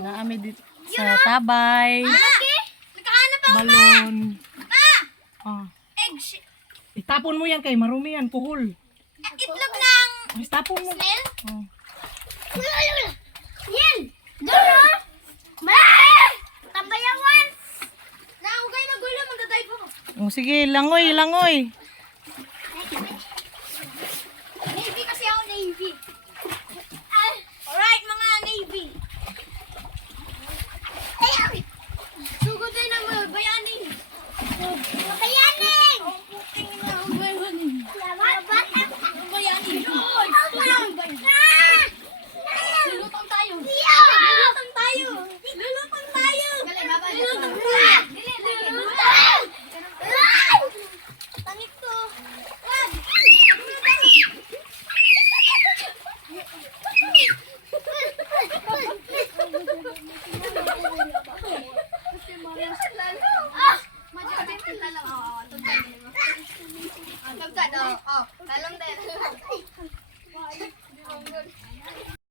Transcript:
Naami dito sa tabay. Nakahanap ako, Balon. ma! Oh. Eggs. Itapon mo yan kay marumi yan, kuhol. Itlog ng Itapon mo. snail. Oh. Yan! Doon o! Malaki! Tambayawan! Naugay na gulo, magdaday po. Oh, sige, langoy, langoy. Navy kasi ako, Navy. Alright, mga Navy. Sugod din ang mga bayaning. Bayaning! Bayaning. Bayaning. Lulutang tayo. Lulutang tayo. Lulutang tayo. Lulutang tayo. Lulutang. Tangit ko. Wag. Tagtad, oh, lalong din.